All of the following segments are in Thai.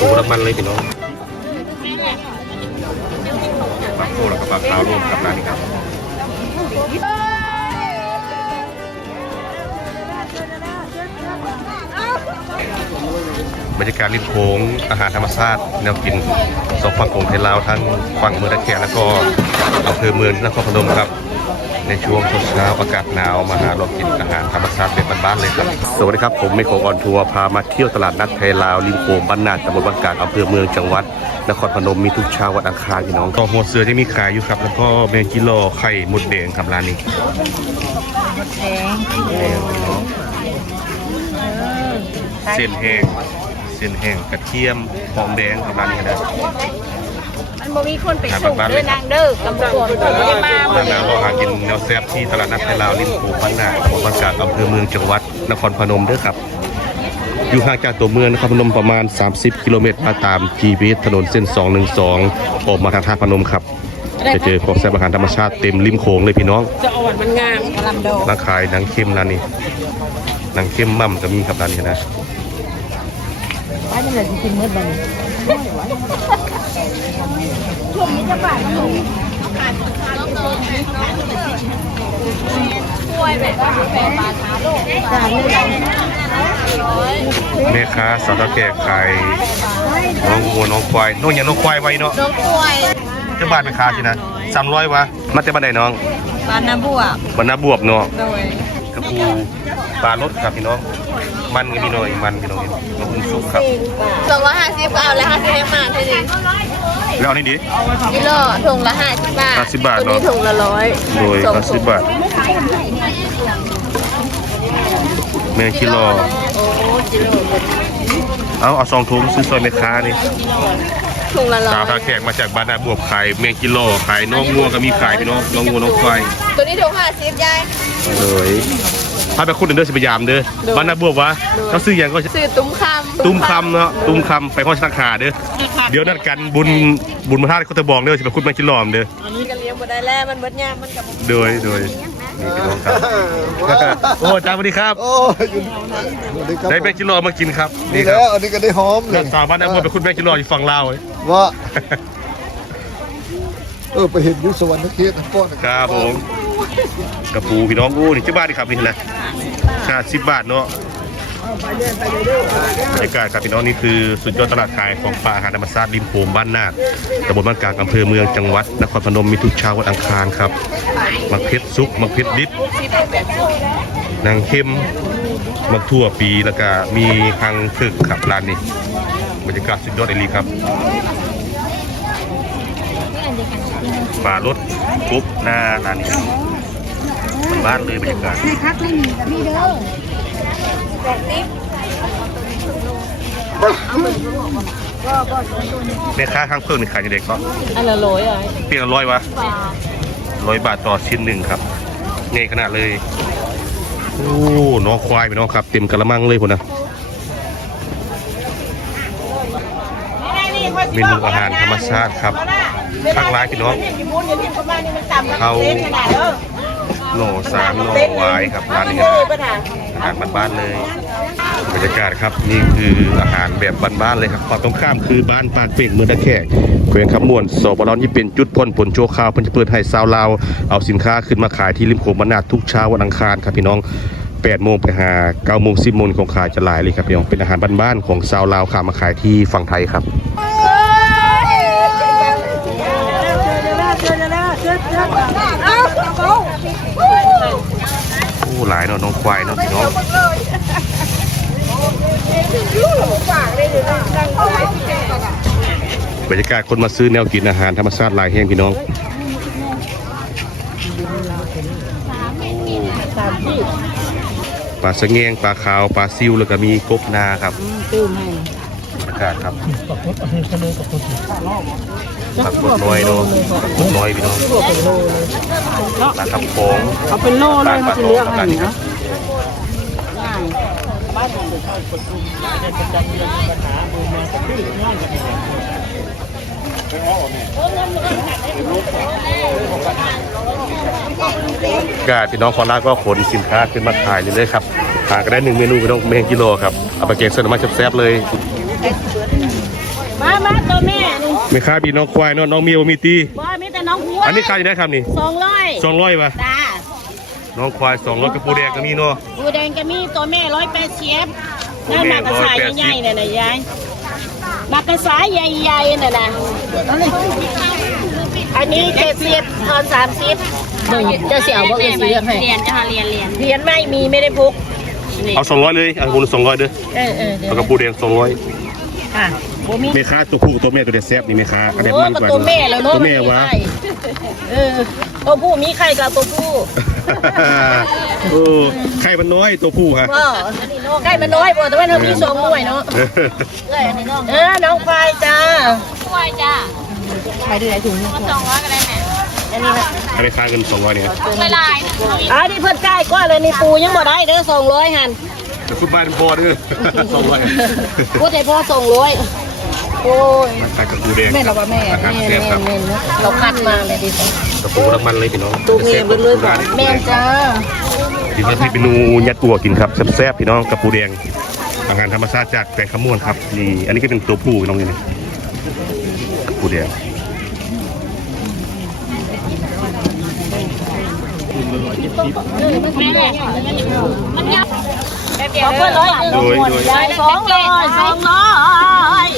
ปูน้ำมันเลยพี่น้องปลาโคแล้วก็ปลาขาวรวมกับร้านนี้ครับบรรยากาศริมโขงอาหารธรรมชาติแนวกินสองฝั่งโขงไทยลาวทั้งฝั่งเมืองตะแคงแล้วก็อำเภอเมืองนครพนมครับ ในช่วงเช้าๆอากาศหนาวมาหาเรากินอาหารธรรมชาติแบบบ้านๆเลยครับ สวัสดีครับ ผมเมโคออนทัวร์พามาเที่ยวตลาดนัดไทยลาวริมโขงบ้านนาดตำบลบางกาดอำเภอเมืองจังหวัดนครพนมมีทุกเช้าวันอังคารพี่น้องก็หัวเสือที่มีขายอยู่ครับ แล้วก็เมงกิโลไข่มดแดงครับร้านนี้แดงเส้นแห้งเส้นแห้งกระเทียมหอมแดงครับร้านนี้นะ มันบ่มีคนไปส่งเด้อนางเด้อกำลังคนบ่ได้มาร้านนาเราหากินแนวแซ่บที่ตลาดนัดไทยลาวริมโขงบ้านนาตำบลบางกาดอำเภอเมืองจังหวัดนครพนมเด้อครับ อยู่ห่างจากตัวเมืองนครพนมประมาณ 30 กิโลเมตรมาตาม GPS ถนนเส้น 212 ออกมาทางท่าพนมครับ จะเจอของแซ่บอาหารธรรมชาติเต็มริมโขงเลยพี่น้องจะอ่อนมันงามกะลำดอกร้านขายหนังเข้มร้านนี้หนังเข้มมั่มก็มีครับร้านนี้นะ ว่าจังได๋สิกินมื้อบัดนี้ช่วงนี้จะบ่ายอยู่ป่วยแบบว่าแปลบาทาโลกจานนี้แม่ค้าสาวตะแก่ขายน้องวัวน้องควายน้องอย่างน้องควายไว้เนาะน้องป่วยเจ้าบ้านไปค้าสินะสามร้อยวะมาแต่บ้านไหนน้องปานน้ำบวกบรรณาบวบเนาะโดยกระปู ปลารสครับพี่น้อง มันก็มีหน่อยมันพี่น้องน้องอุ้มสุกครับสองร้อยห้าสิบก็เอาแล้วห้าสิบให้มาเท่านี้แล้วเอานี่ดิกิโลถุงละห้าสิบบาทห้าสิบบาทตัวนี้เนอะถุงละร้อยโดยสองห้าถุสิงบบาทแมงกิโลโอ้กิโลเอาเอาสองถุงซื้อซอยแม่ค้านี่ถุงละร้อสาวยท่าแขกมาจากบ้านนาบวบขายแมงกิโลขายน้องงัวก็มีขายพี่น้องน้องงัวน้องควายตัวนี้ถุงห้าสิบยายเลย ถ้าไปคุณเดินสิพยายามเด้อโดยบ้านนาบวบวะเขาซื้ออย่างก็ซื้อตุ้มคำตุ้มคำเนาะตุ้มคำไปพ่อชนะขาเด้อเดี๋ยวนัดกันบุญบุญมาท่าที่เขาจะบอกเด้อสิไปคุณแมงกิโลอมเด้ออันนี้ก็เลี้ยงมาได้แล้วมันเบิดยามมันกับโดยโดยนี่พี่น้องครับโอ้อาจารย์สวัสดีครับโอ้ยอยู่สวัสดีครับได้แมงกิโลมากินครับนี่นี่คแล้รับวอันนี้ก็ได้หอมเลแล้วยสาวบ้านนาบวบไปคุณแมงกิโลอยู่ฝั่งลาวเว้ยว่าเออไปเห็นอยุสวรรค์เขตนะก้อนครับผม กระปูพี่น้องกูนี่ที่บ้านนี่ครับนี่นะชาสิบบาทเนาะบรรยากาศครับพี่น้องนี่คือสุดยอดตลาดขายของปลาอาหารธรรมชาติริมโขงบ้านนาดตำบลบ้านกลางอำเภอเมืองจังหวัดนครพนมมีทุกเช้าวันอังคารครับมักเพชรซุกมักเพชรดิบนางเข้มมักทั่วปีแล้วก็มีหังถึกครับร้านนี้บรรยากาศสุดยอดเลีครับ ปลารสกรุ๊บหน้าร้านนี้บ้านเลยบรรยากาศคักไม่มีกับพี่เด้อแม่ค้าข้างเพิ่งนี่ขายเด็กก็อันละร้อยอะเปลี่ยนร้อยวะร้อยบาทต่อชิ้นหนึ่งครับง่ายขนาดเลย โอ้น้องควายไปน้องครับ เต็มกระมังเลยพุ่นนะ เมนูอาหารธรรมชาติครับข้างร้านพี่น้องเขาโหนสามโหนวายครับร้านนี้อาหารบ้านๆเลยบรรยากาศครับนี่คืออาหารแบบบ้านๆเลยครับฝั่งตรงข้ามคือบ้านปากเป่งเมืองตะแขกแขวงคำม่วนสปลนี่เป็นจุดพ่นผลโชว์ข่าวเพิ่นจะเปิดให้ชาวลาวเอาสินค้าขึ้นมาขายที่ริมโขงบรรนาทุกเช้าวันอังคารครับพี่น้อง8โมงไปหา9โมง10โมงของขายจะหลายเลยครับพี่น้องเป็นอาหารบ้านๆของชาวลาวขามาขายที่ฝั่งไทยครับ โอ้หลายเนาะน้องควายเนาะพี่น้องบรรยากาศคนมาซื้อแนวกินอาหารธรรมชาติหลายแห้งพี่น้องปลาสะแงงปลาขาวปลาซิวแล้วก็มีกบนาครับตื้มให้ บรรยากาศครับผักกดน้อยเนาะผักกดน้อยพี่น้องตัวเป็นโลเลยปลาทับโขงเอาเป็นโลเลยมันจะเลือกให้นะง่ายกาพี่น้องคอลาก็ขนสินค้าขึ้นมาขายเลยๆครับหาก็ได้หนึ่งเมนูพี่น้องแมงกิโลครับเอาไปแกงเส้นมาแซ่บๆเลย ว่าตัวแม่นี่แม่ค้ามีน้องควายเนาะน้องเมียวมีตี บ่มีแต่น้องหัวอันนี้ขายอยู่ได้ครับนี่สองร้อยสองร้อยป่ะจ้าน้องควายสองร้อยกระปูแดงก็มีเนาะปูแดงก็มีตัวแม่ร้อยแปดสิบนั่นมากระสายใหญ่ๆน่ะนะยายมากระสายใหญ่ๆน่ะนะอันนี้เจ็ดสิบทอนสามสิบจะเสียวบ่เอือสีเลือกให้เรียนจ้ะเรียนเรียนเหรียญไม่มีไม่ได้พกเอาสองร้อยเลยเอาคุณสองร้อยเด้อเออเออเดี๋ยวเอากระปูแดงสองร้อย ค่ะบ่มีแม่ค้าตัวผู้ตัวแม่ตัวเด็ดแซ่บนี่แม่ค้ากระเด็ดโอ้มันก็กว่าตัวแม่แล้วเนาะตัวแม่วะ นไข่เออตัวผู้มีไข่กับตัวผู้เออไข่มันน้อยตัวผู้ฮะก็ไข่มันน้อยบ่แต่ว่าเรามีสองหน่วยเนาะเออน้องควายจ้าช่วยจ้ะไปด้วยไหนถุงสองร้อยก็ได้แม่อันนี้นะให้แม่ค้าเงินสองร้อยเนี่ยทุกลายลายอ่านี่เพิ่นใกล้กว่าเลยนี่ปูยังบ่ได้เด้อสองร้อยหัน แต่ฟุตบอลพอเด้อสองร้อยพูดให้พ่อสองร้อยโอ้ยไข่กระปูแดงแม่เราว่าแม่อาหารแม่แซ่บครับแม่เนาะเราคัดมาเลยดิกระปูน้ำมันเลยพี่น้องตัวเมียเบิ่เลยก่อนแม่จ้ากินแล้วที่เมนูยัดตัวกินครับแซ่บๆพี่น้องกระปูแดงอาหารธรรมชาติจากแปลงขมวนครับนี่อันนี้ก็เป็นตัวผู้พี่น้องนี่กระปูแดงแม่มันยั บเอาเพิ่นร้อยโดยโดยยายสองร้อยสองร้อย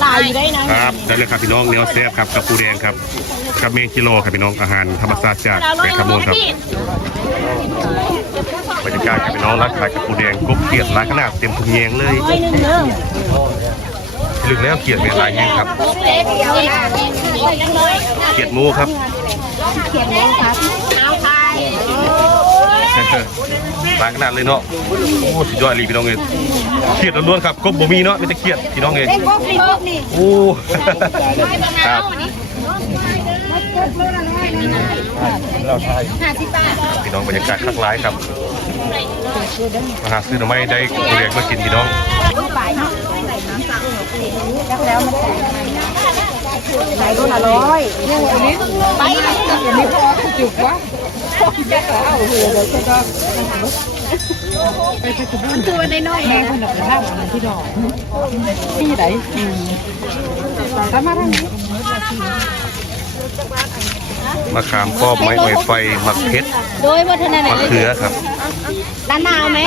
หลายอยู่ได้นะครับได้เลยครับพี่น้องเนื้อแซ่บครับกระปูแดงครับกับเมงกิโลครับพี่น้องอาหารธรรมชาติจากแปลงขมวนครับบรรยากาศกับพี่น้องร้านขายกับปูแดงกบเกียดร้านขนาดเต็มทุกแยงเลยร้อยหนึ่งเด้อลึกแล้วเกียดเป็นลายแห้งครับเจ๊เดียวนะเกียดหมูครับเอาไทย ร้านขนาดเลยเนาะโอ้สุดยอดเลยพี่น้องเองเกียดล้วนๆครับกบบ่มีเนาะไม่แต่เกียดพี่น้องเองพวกนี้พวกนี้โอ้ครับพี่น้องบรรยากาศคักร้ายครับมาหาซื้อหน่อไม้ได้ปูแดงมากินพี่น้องขายรุ่นละร้อยเนี่ยอันนี้ไปอันนี้พอจุกวะ ตัวในน้อยแม่คนหนึ่งห้าพันที่ดอกที่ไหนมะขามป้อมไม้ไม้ไฟมักเพชรโดยวัฒนธรรมะเขือครับด้านหนาวไหม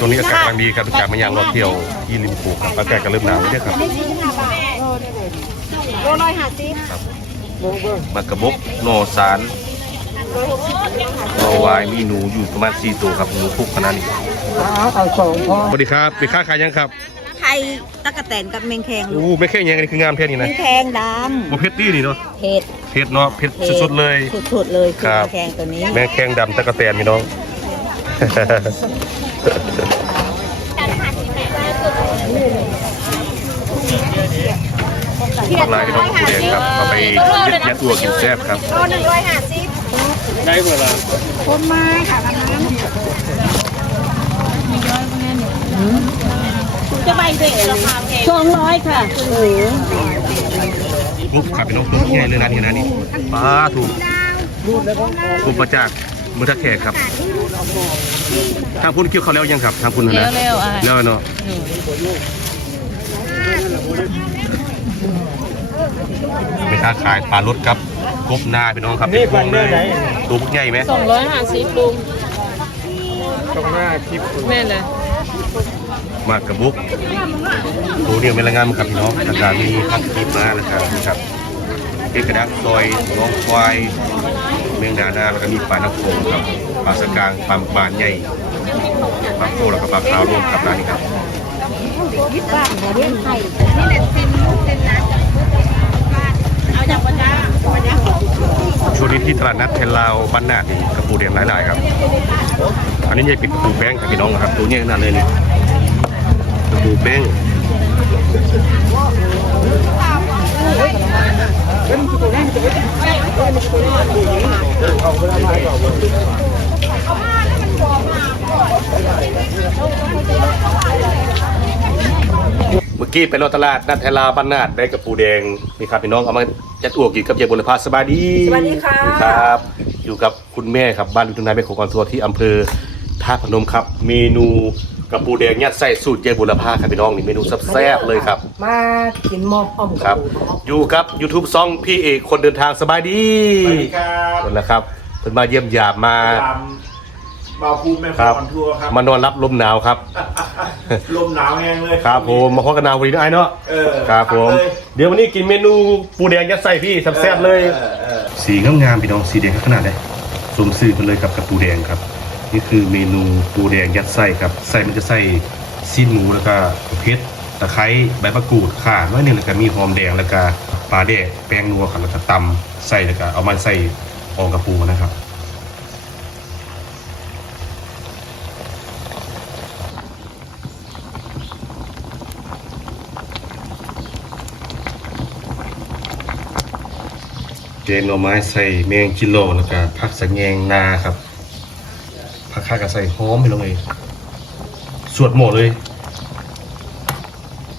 ตรงนี้อากาศกำลังดีครับจากมายังรถเที่ยวที่ริมภูครับอากาศก็เริ่มหนาวแล้วเนี่ยครับโลร้อยห้าสิบมากระบกโนสาร โนวายมีหนูอยู่ประมาณสี่ตัวครับหนูพุกขนาดนี้สวัสดีครับเป็นค่าขายยังครับไข่ตะกะแตนกับแมงแคงอู้ไม่แค่ยังอันนี้คืองามแค่นี้แมนะงแคงดโมเพชรตี้นี่เนาะำเผ็ดเพชรเนาะเพชรสุดๆเลย สุดๆเลยคคือรับ แมงแคงตัวนี้แม่แข้งดำตะกะแตนพี่น้อง ทำลายพี่น้องผู้เรียนครับเอาไปเย็ดยัดตัวกินแซ่บครับโลหนึ่งร้อยห้าสิบ ได้เวลาจะใบเด็กสองร้อยค่ะโอ้โหปุ๊บขับพี่น้องปุ๊บใหญ่เลยนะนี่นะนี่ป้าถูกปุ๊บมาจากมือทักแขกครับทางพุ่นเกี่ยวเขาแล้วยังครับทางพุ่นนะนะแล้วแล้วเนาะ ไม่ค้าขายปลารสครับกบหน้าพี่น้องครับเป็นพวงเลยตัวพวกใหญ่ไหมสองร้อยห้าสิบลุงแม่เลยมากกระบุกตัวเดียวเป็นแรงงานครับพี่น้องอาการมีพักคลิปมานะครับนี่ครับเป็นกระดักซอยน้องควายเมืองดานาแล้วก็มีปลาน้ำโขงครับปลาสกางปลาปลาใหญ่ปลาโคแล้วก็ปลาขาวรวมครับร้านนี้ครับเอาจากปัญญาปัญญาช่วงนี้ ที่ตลาดนัดเทลาวบ้านนามีกระปูเดียนหลายๆครับ อันนี้ใหญ่เป็นกระปูแป้งครับพี่น้องครับตัวนี้ขนาดเลยนี่กระปูแป้ง มื่อกี้ไปรอตลาดนัดเทนลาวบ้านนาดได้กระปูแดงนี่ครับพี่น้องเอามาจัดอวกกินกับยายบุรพาสบายดีสวัสดีค่ะ ครับ อยู่กับคุณแม่ครับบ้านลุงนายแม่ของกอนทัวร์ที่อำเภอท่าพนมครับ เมนูกับปูแดงยัดใส่สูตรเยบุรพาครับพี่น้องนี่เมนูแซ่บๆเลยครับมากินหมอบอ้อมครับอยู่กับ YouTube ซองพี่เอกคนเดินทางสบายดีสวัสดีครับคนละครับเพิ่นมาเยี่ยมยามมา ตาม บาวภูมิแม่คพรับรทัวร์ครับ มานอนรับลมหนาวครับ ลมหนาวแห้งเลยครับผมมาพบกันนาววันนี้ได้เนาะเออครับผมเลยเดี๋ยววันนี้กินเมนูปูแดงยัดไส้พี่แซ่บๆเลย ออเออสีงามๆพี่น้องสีแดงขนาดไหนสมซื่อไปเลยกับกับปูแดงครับ นี่คือเมนูปูแดงยัดไส้ครับไส้มันจะใส่ซีนหมูแล้วก็เพชรตะไคร้ใบมะกรูดข่าน้อยหนึงแล้วก็มีหอมแดงแล้วก็ปลาแดกแป้งนัวครับแล้วก็ตำใส่แล้วก็เอามาใส่อองกระปูนะครับ เจนหน่อไม้ใส่แมงกิโลแล้วก็ผักสะแงงนาครับผักข้าก็ใส่หอมไปลงเลยสวดหมดเลย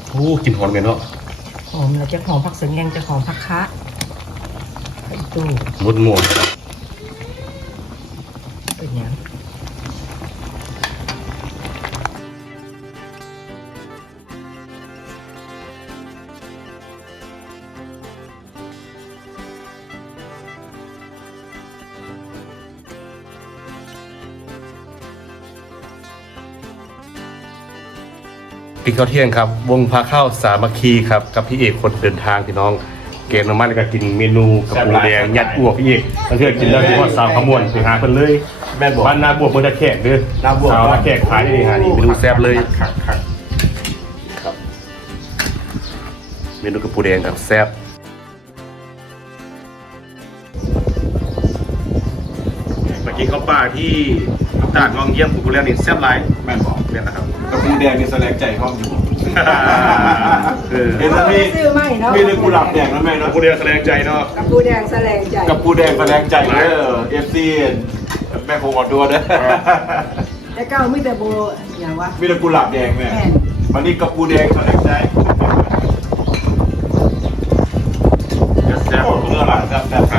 โอ้กลินหอมกันเนาะหอมแล้วจะหอมผักเสงแงงจะหอมผักคะไอ้ตู้หมดหมด กินข้าวเที่ยงครับ วงพาข้าวสามัคคีครับกับพี่เอกคนเดินทางพี่น้อง เกณฑ์น้ำมันแล้วก็กินเมนูกับปูแดงยัดอ้วกพี่เอกแล้วเพื่อกินแล้วที่ว่าสาวขมวนไปหาเพิ่นเลยแม่บอกบ้านนาบวกเมืองตะแขกเด้อนาบวกสาวตะแขกขายนี่ฮะนี่เมนูแซ่บเลยครับครับครับเมนูกับปูแดงครับแซ่บเมื่อกี้เขาวป่าที่ตลาดวังเยี่ยมปูแล้วนี่แซ่บหลายแม่บอก เนี่ยนะครับกระปูแดงนี่แสลงใจห้องอยู่เออเห็นแล้วมีซื้อไม่เนาะมีเรื่องกุหลาบแดงนะแม่เนาะปูแดงแสดงใจเนาะกับปูแดงแสลงใจกับปูแดงแสลงใจเด้อเอฟซีแม่คงอดดัวเด้อแต่เก้าไม่แต่โบอย่างวะมีเรื่องกุหลาบแดงแม่แม่นวันนี้กับปูแดงแสลงใจแซ่บเมื่อไหร่แซ่บแซ่บ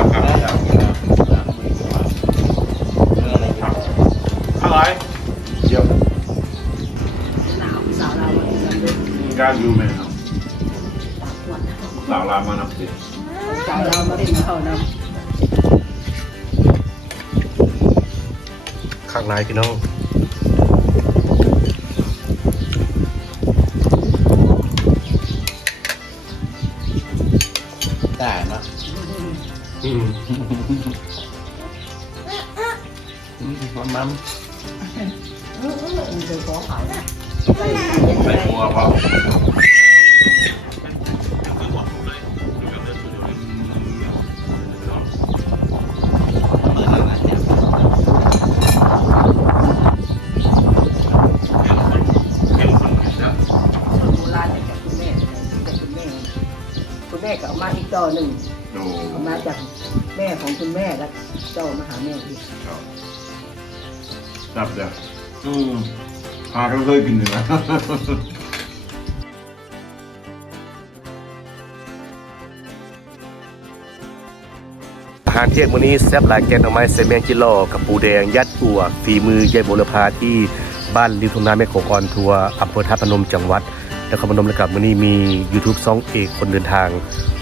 สาวเรามาเล่นเขานข้างในพี่น้องได้นะอืมมันมันมันคือขอเขาใส่หัวเป ม่ก็เอามาอีกต่อหนึ่งโอ้เอามาจากแม่ของคุณแม่แล้วเจ้ามาหาแม่อีกจับเดี๋ยวอืมพาก็เคยกินอยู่นะ อาหารเที่ยงวันนี้แซ่บหลายแกงหน่อไม้เซเมงจิโลกับปูแดง ยัดอั่วฝีมือยายโบรพาที่บ้านริมทุ่งนาแม่โขงออนทัวร์อำเภอท่าพนมจังหวัด นครพนมและกับวันนี้มี YouTube ซองเอกคนเดินทาง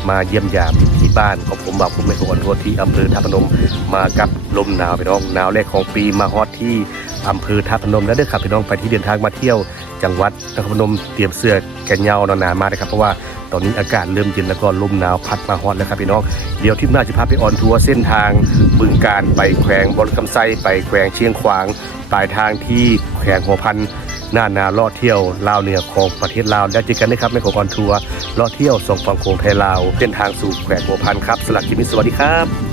มาเยี่ยมยามที่บ้านของผมบ่าวผมแม่ขออนทัวร์ที่อำเภอท่าพนมมากับลมหนาวพี่น้องหนาวแรกของปีมาฮอตที่อำเภอท่าพนมแล้วเด้อครับพี่น้องไปที่เดินทางมาเที่ยว จังหวัดนครพนมเตรียมเสื้อแขนยาวนานๆมาเลยครับเพราะว่าตอนนี้อากาศเริ่มเย็นแล้วก็ลมหนาวพัดมาฮอตแล้วครับพี่น้องเดี๋ยวทริปหน้าจะพาไปออนทัวร์เส้นทางบึงการไปแขวงบอนคำไซไปแขวงเชียงขวางปลายทางที่แขวงหัวพัน หน้านาเลาะเที่ยวลาวเหนือของประเทศลาวแล้วเจอกันนะครับในของออนทัวร์เลาะเที่ยวส่งฟังโขงไทยลาวเส้นทางสู่แขวงหัวพันครับสลักกิมิสวัสดีครับ